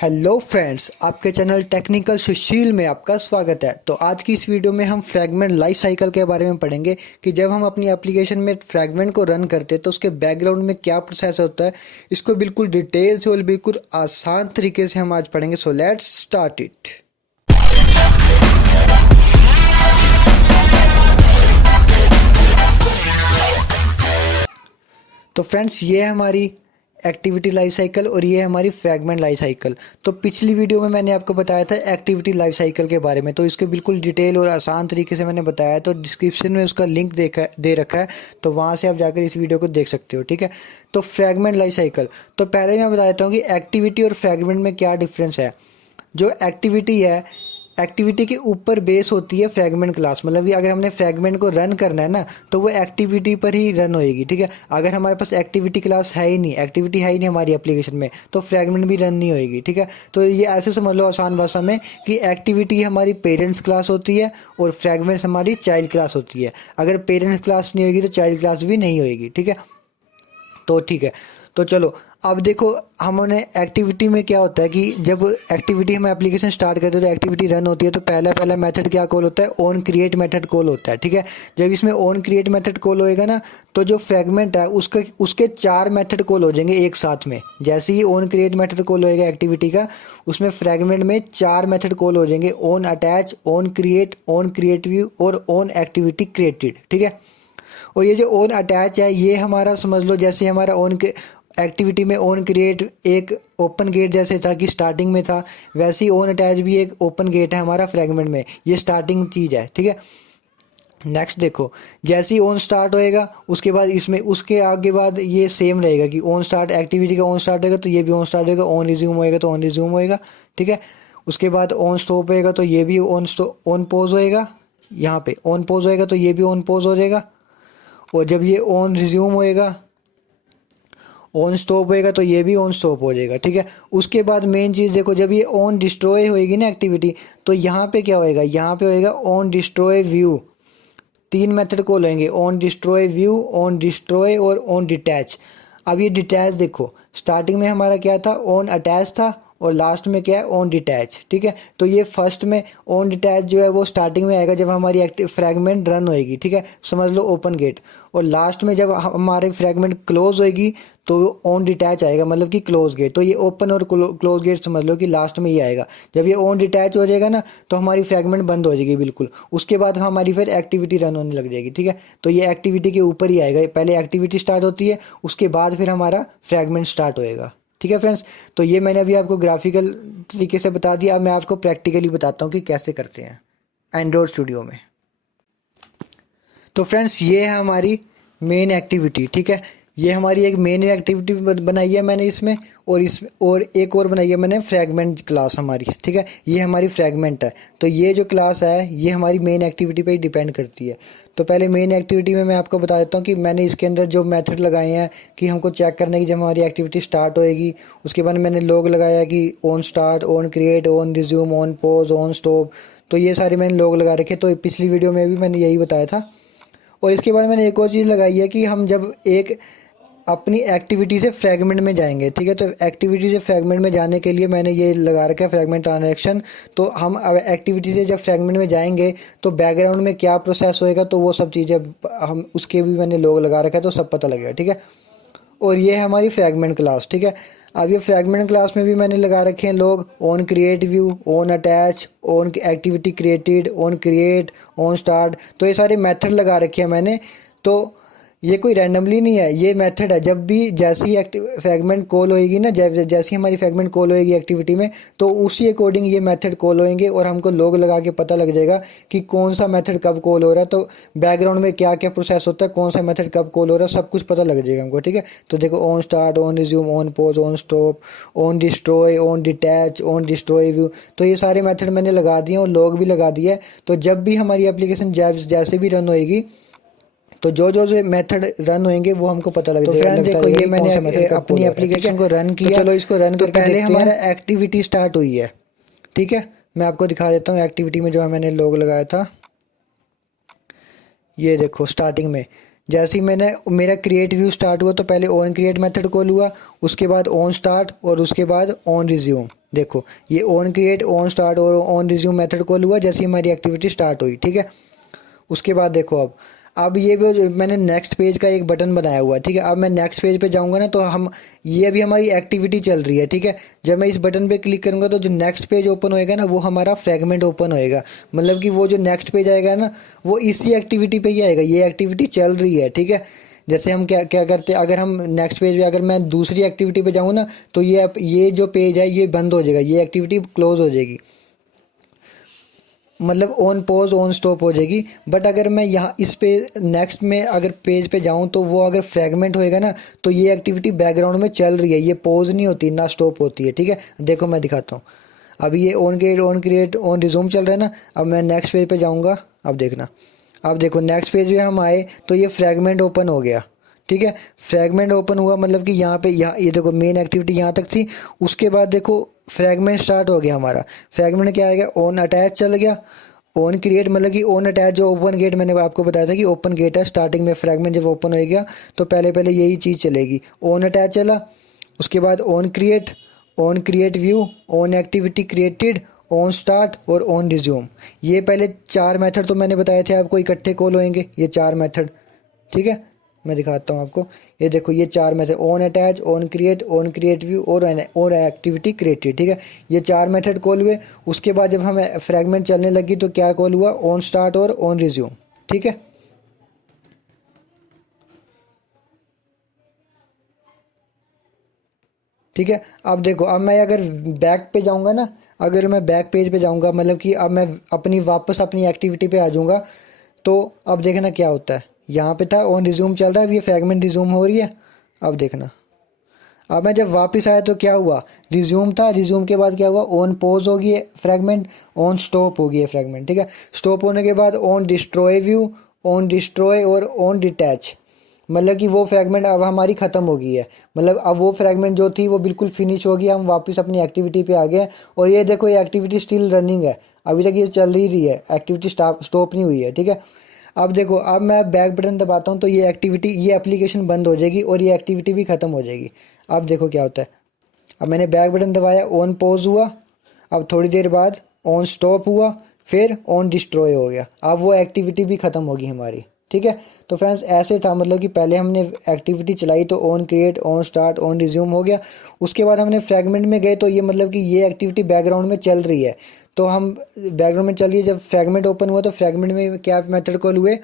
Hello friends, आपके channel technical सुशील में आपका स्वागत है। तो आज की इस वीडियो में हम फ्रैगमेंट लाइफ साइकिल के बारे में पढ़ेंगे कि जब हम अपनी एप्लीकेशन में फ्रैगमेंट को रन करते हैं तो उसके बैकग्राउंड में क्या प्रोसेस होता है। इसको बिल्कुल डिटेल से और बिल्कुल आसान तरीके से हम आज पढ़ेंगे। So let's start it. तो फ्रेंड्स, ये है हमारी एक्टिविटी लाइफ साइकिल और ये है हमारी फ्रैगमेंट लाइफ साइकिल। तो पिछली वीडियो में मैंने आपको बताया था एक्टिविटी लाइफ साइकिल के बारे में, तो इसके बिल्कुल डिटेल और आसान तरीके से मैंने बताया है। तो डिस्क्रिप्शन में उसका लिंक दे रखा है, तो वहाँ से आप जाकर इस वीडियो को देख सकते हो। ठीक है, तो फ्रैगमेंट लाइफ साइकिल, तो पहले मैं बता देता हूँ कि एक्टिविटी और फ्रैगमेंट में क्या डिफरेंस है। जो एक्टिविटी है, एक्टिविटी के ऊपर बेस होती है फ्रैगमेंट क्लास। मतलब कि अगर हमने फ्रैगमेंट को रन करना है ना, तो वो एक्टिविटी पर ही रन होएगी। ठीक है, अगर हमारे पास एक्टिविटी क्लास है ही नहीं, एक्टिविटी है ही नहीं हमारी एप्लीकेशन में, तो फ्रैगमेंट भी रन नहीं होएगी। ठीक है, तो ये ऐसे समझ लो आसान भाषा में कि एक्टिविटी हमारी पेरेंट्स क्लास होती है और फ्रैगमेंट्स हमारी चाइल्ड क्लास होती है। अगर पेरेंट्स क्लास नहीं होगी तो चाइल्ड क्लास भी नहीं होएगी। ठीक है, तो ठीक है, तो चलो अब देखो हमने एक्टिविटी में क्या होता है कि जब एक्टिविटी हम एप्लीकेशन स्टार्ट करते हैं तो एक्टिविटी रन होती है, तो पहला मेथड क्या कॉल होता है, ऑन क्रिएट मेथड कॉल होता है। ठीक है, जब इसमें ऑन क्रिएट मेथड कॉल होएगा ना, तो जो फ्रैगमेंट है उसके 4 मेथड कॉल हो जाएंगे एक साथ में। जैसे ही ऑन क्रिएट मेथड कॉल होएगा एक्टिविटी का, उसमें फ्रैगमेंट में 4 मेथड कॉल हो जाएंगे, on attach, on create view और ऑन एक्टिविटी क्रिएटेड। ठीक है, और ये जो ऑन अटैच है ये हमारा समझ लो जैसे हमारा ऑन एक्टिविटी में ऑन क्रिएट एक ओपन गेट जैसे था कि स्टार्टिंग में था, वैसे ही ऑन अटैच भी एक ओपन गेट है हमारा फ्रैगमेंट में। ये स्टार्टिंग चीज़ है। ठीक है, नेक्स्ट देखो, जैसे ही ऑन स्टार्ट होएगा उसके बाद इसमें उसके आगे बाद ये सेम रहेगा कि ऑन स्टार्ट एक्टिविटी का ऑन स्टार्ट होएगा तो ये भी ऑन स्टार्ट होएगा, ऑन रिज्यूम होएगा तो ऑन रिज्यूम होएगा। ठीक है, उसके बाद ऑन स्टॉप होएगा तो ये भी ऑन पॉज होएगा, यहाँ पे ऑन पॉज होएगा तो ये भी ऑन पॉज हो जाएगा, और जब ये ऑन रिज्यूम होएगा, ऑन स्टॉप होएगा तो ये भी ऑन स्टॉप हो जाएगा। ठीक है, उसके बाद मेन चीज़ देखो, जब ये ऑन डिस्ट्रॉय होएगी ना एक्टिविटी, तो यहाँ पे क्या होएगा, यहाँ पे होएगा on destroy view. 3 method call होंगे, on destroy view, on destroy और ऑन डिटैच। अब ये डिटैच देखो, स्टार्टिंग में हमारा क्या था, ऑन अटैच था और लास्ट में क्या है, ऑन डिटैच। ठीक है, तो ये फर्स्ट में ऑन डिटैच जो है वो स्टार्टिंग में आएगा जब हमारी एक्टिव फ्रैगमेंट रन होएगी। ठीक है, समझ लो ओपन गेट, और लास्ट में जब हमारी फ्रैगमेंट क्लोज होएगी तो ऑन डिटैच आएगा, मतलब कि क्लोज गेट। तो ये ओपन और क्लोज गेट समझ लो कि लास्ट में ये आएगा। जब ये ऑन डिटैच हो जाएगा ना, तो हमारी फ्रैगमेंट बंद हो जाएगी बिल्कुल। उसके बाद हमारी फिर एक्टिविटी रन होने लग जाएगी। ठीक है, तो ये एक्टिविटी के ऊपर ही आएगा, पहले एक्टिविटी स्टार्ट होती है, उसके बाद फिर हमारा फ्रैगमेंट स्टार्ट होएगा। ठीक है फ्रेंड्स, तो ये मैंने अभी आपको ग्राफिकल तरीके से बता दिया। अब मैं आपको प्रैक्टिकली बताता हूँ कि कैसे करते हैं एंड्रॉयड स्टूडियो में। तो फ्रेंड्स, ये है हमारी मेन एक्टिविटी। ठीक है, ये हमारी एक मेन एक्टिविटी बनाई है मैंने इसमें, और एक और बनाई है मैंने फ्रैगमेंट क्लास हमारी। ठीक है, ये हमारी फ्रैगमेंट है। तो ये जो क्लास है ये हमारी मेन एक्टिविटी पे ही डिपेंड करती है। तो पहले मेन एक्टिविटी में मैं आपको बता देता हूँ कि मैंने इसके अंदर जो मेथड लगाए हैं कि हमको चेक करना है कि जब हमारी एक्टिविटी स्टार्ट होएगी, उसके बाद मैंने लॉग लगाया कि on start, on create, on resume, on pause, on stop. तो ये सारे मैंने लॉग लगा रखे। तो पिछली वीडियो में भी मैंने यही बताया था। और इसके बाद मैंने एक और चीज़ लगाई है कि हम जब एक अपनी एक्टिविटी से फ्रैगमेंट में जाएंगे। ठीक है, तो एक्टिविटी से फ्रैगमेंट में जाने के लिए मैंने ये लगा रखा है फ्रैगमेंट ट्रांजैक्शन। तो हम अब एक्टिविटी से जब फ्रैगमेंट में जाएंगे तो बैकग्राउंड में क्या प्रोसेस होएगा, तो वो सब चीज़ें हम उसके भी मैंने लोग लगा रखा है, तो सब पता लगेगा। ठीक है, और ये है हमारी फ्रैगमेंट क्लास। ठीक है, अब ये फ्रैगमेंट क्लास में भी मैंने लगा रखे हैं लोग, on create view, on attach, on activity created, on create, on start. तो ये सारे मेथड लगा रखे हैं मैंने। तो ये कोई रैंडमली नहीं है, ये मेथड है। जब भी जैसी ही फ्रैगमेंट कॉल होएगी ना, जैसी हमारी फ्रैगमेंट कॉल होएगी एक्टिविटी में, तो उसी अकॉर्डिंग ये मेथड कॉल होएंगे और हमको लोग लगा के पता लग जाएगा कि कौन सा मेथड कब कॉल हो रहा है। तो बैकग्राउंड में क्या क्या प्रोसेस होता है, कौन सा मेथड कब कॉल हो रहा है, सब कुछ पता लग जाएगा हमको। ठीक है, तो देखो, on start, on resume, on pause, on stop, on destroy, on detach, on destroy view. तो ये सारे मेथड मैंने लगा दिए और लोग भी लगा दिए। तो जब भी हमारी एप्लीकेशन जैसे भी रन होएगी, तो जो मेथड रन होंगे वो हमको पता लग जाएगा। तो देखो, ये मैंने अपनी एप्लीकेशन को रन किया। तो चलो इसको रन करके पहले हमारा एक्टिविटी स्टार्ट हुई है। ठीक है, मैं आपको दिखा देता हूँ एक्टिविटी में जो है मैंने लोग लगाया था। ये देखो स्टार्टिंग में जैसे ही मैंने मेरा क्रिएट व्यू स्टार्ट हुआ तो पहले ऑन क्रिएट मेथड कॉल हुआ, उसके बाद ऑन स्टार्ट और उसके बाद ऑन रिज्यूम। देखो ये ऑन क्रिएट, ऑन स्टार्ट और ऑन रिज्यूम मेथड कॉल हुआ जैसे ही हमारी एक्टिविटी स्टार्ट हुई, ठीक है। उसके बाद देखो अब ये भी जो मैंने नेक्स्ट पेज का एक बटन बनाया हुआ है, ठीक है। अब मैं नेक्स्ट पेज पे जाऊंगा ना तो हम ये अभी हमारी एक्टिविटी चल रही है, ठीक है। जब मैं इस बटन पे क्लिक करूंगा तो जो नेक्स्ट पेज ओपन होएगा ना वो हमारा फ्रेगमेंट ओपन होएगा। मतलब कि वो जो नेक्स्ट पेज आएगा ना वो इसी एक्टिविटी पे ही आएगा, ये एक्टिविटी चल रही है, ठीक है। जैसे हम क्या क्या करते हैं, अगर हम नेक्स्ट पेज पे अगर मैं दूसरी एक्टिविटी पे जाऊँ ना तो ये जो पेज है ये बंद हो जाएगा, ये एक्टिविटी क्लोज हो जाएगी, मतलब ऑन पॉज ऑन स्टॉप हो जाएगी। बट अगर मैं यहाँ इस पे नेक्स्ट में अगर पेज पे जाऊँ तो वो अगर फ्रेगमेंट होएगा ना तो ये एक्टिविटी बैकग्राउंड में चल रही है, ये पॉज नहीं होती ना स्टॉप होती है, ठीक है। देखो मैं दिखाता हूँ, अभी ये ऑन क्रिएट ऑन रिज्यूम चल रहा है ना। अब मैं नेक्स्ट पेज पे जाऊँगा, अब देखना, अब देखो नेक्स्ट पेज पे हम आए तो ये फ्रेगमेंट ओपन हो गया, ठीक है। फ्रेगमेंट ओपन हुआ मतलब कि यहाँ पे यहाँ ये देखो मेन एक्टिविटी यहाँ तक थी, उसके बाद देखो फ्रेगमेंट स्टार्ट हो गया हमारा। फ्रेगमेंट क्या आएगा, ऑन अटैच चल गया, ऑन क्रिएट मतलब कि ऑन अटैच जो ओपन गेट मैंने आपको बताया था कि ओपन गेट है स्टार्टिंग में, फ्रेगमेंट जब ओपन हो गया तो पहले पहले यही चीज़ चलेगी, ऑन अटैच चला, उसके बाद on create view, on activity created, on start और ऑन रिज्यूम। ये पहले चार मेथड तो मैंने बताए थे आपको इकट्ठे कॉल होंगे, ये चार मेथड, ठीक है। मैं दिखाता हूँ आपको, ये देखो ये चार method on attach, on create view और एक्टिविटी क्रिएटेड, ठीक है। ये चार मेथड कॉल हुए। उसके बाद जब हमें फ्रेगमेंट चलने लगी तो क्या कॉल हुआ, ऑन स्टार्ट और ऑन रिज्यूम, ठीक है। ठीक है, अब देखो अब मैं अगर बैक पे जाऊंगा ना, अगर मैं बैक पेज पे जाऊंगा मतलब कि अब मैं वापस अपनी एक्टिविटी पे आ जाऊंगा तो अब देखना क्या होता है। यहाँ पे था ऑन रिज्यूम चल रहा है, अब ये फ्रेगमेंट रिज्यूम हो रही है। अब देखना, अब मैं जब वापस आया तो क्या हुआ, रिज्यूम था, रिज्यूम के बाद क्या हुआ, ऑन पॉज हो गई फ्रेगमेंट, ऑन स्टॉप हो गई फ्रेगमेंट, ठीक है। स्टॉप होने के बाद on destroy view, on destroy और ऑन डिटैच, मतलब कि वो फ्रेगमेंट अब हमारी ख़त्म हो गई है। मतलब अब वो फ्रेगमेंट जो थी वो बिल्कुल फिनिश हो गई, हम वापस अपनी एक्टिविटी पे आ गए। और ये देखो ये एक्टिविटी स्टिल रनिंग है, अभी तक ये चल ही रही है, एक्टिविटी स्टॉप नहीं हुई है, ठीक है। अब देखो अब मैं बैक बटन दबाता हूँ तो ये एक्टिविटी ये एप्लीकेशन बंद हो जाएगी और ये एक्टिविटी भी ख़त्म हो जाएगी। अब देखो क्या होता है, अब मैंने बैक बटन दबाया, ऑन पॉज हुआ, अब थोड़ी देर बाद ऑन स्टॉप हुआ, फिर ऑन डिस्ट्रॉय हो गया, अब वो एक्टिविटी भी ख़त्म होगी हमारी, ठीक है। तो फ्रेंड्स ऐसे था, मतलब कि पहले हमने एक्टिविटी चलाई तो on create, on start, on resume हो गया। उसके बाद हमने फ्रेगमेंट में गए तो ये मतलब कि ये एक्टिविटी बैकग्राउंड में चल रही है, तो हम बैकग्राउंड में चलिए। जब फ्रेगमेंट ओपन हुआ तो फ्रेगमेंट में क्या मेथड कॉल हुए,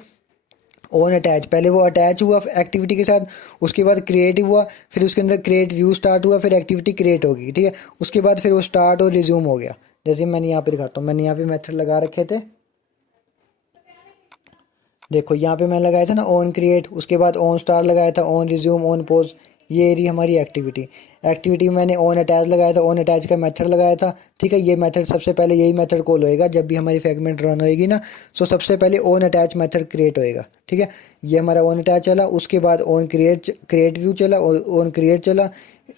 ऑन अटैच, पहले वो अटैच हुआ एक्टिविटी के साथ, उसके बाद क्रिएट हुआ, फिर उसके अंदर क्रिएट व्यू स्टार्ट हुआ, फिर एक्टिविटी क्रिएट होगी, ठीक है। उसके बाद फिर वो स्टार्ट और रिज्यूम हो गया। जैसे मैंने यहाँ पे दिखाता हूँ, मैंने यहाँ पे मेथड लगा रखे थे, देखो यहाँ पे मैं लगाया था ना ऑन क्रिएट, उसके बाद ऑन स्टार लगाया था, ऑन रिज्यूम, ऑन पोज, ये रही हमारी एक्टिविटी में मैंने ऑन अटैच लगाया था, ऑन अटैच का मेथड लगाया था, ठीक है। ये मेथड सबसे पहले यही मेथड कॉल होएगा जब भी हमारी फ्रेगमेंट रन होएगी ना, सो सबसे पहले ऑन अटैच मेथड क्रिएट होएगा, ठीक है। ये हमारा ऑन अटैच चला, उसके बाद ऑन क्रिएट व्यू चला, ऑन क्रिएट चला,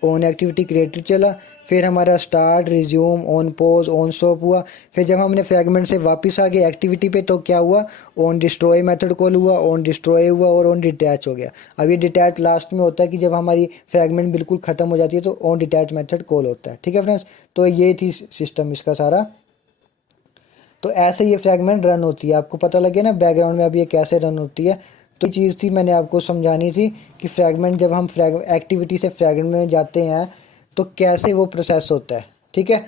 ऑन एक्टिविटी क्रिएटेड चला, फिर हमारा start, resume, on pause, on stop हुआ। फिर जब हमने फ्रेगमेंट से वापस आ गए एक्टिविटी पे तो क्या हुआ, ऑन डिस्ट्रॉय मेथड कॉल हुआ, ऑन डिस्ट्रॉय हुआ और ऑन डिटैच हो गया। अब ये डिटैच लास्ट में होता है कि जब हमारी फ्रेगमेंट बिल्कुल ख़त्म हो जाती है तो ऑन डिटैच मेथड कॉल होता है, ठीक है फ्रेंड्स। तो ये थी सिस्टम इसका सारा। तो ऐसे ये फ्रेगमेंट रन होती है, आपको पता लगे ना बैकग्राउंड में अब ये कैसे रन होती है। तो ये चीज़ थी मैंने आपको समझानी थी कि फ्रेगमेंट जब हम एक्टिविटी से फ्रेगमेंट में जाते हैं तो कैसे वो प्रोसेस होता है, ठीक है।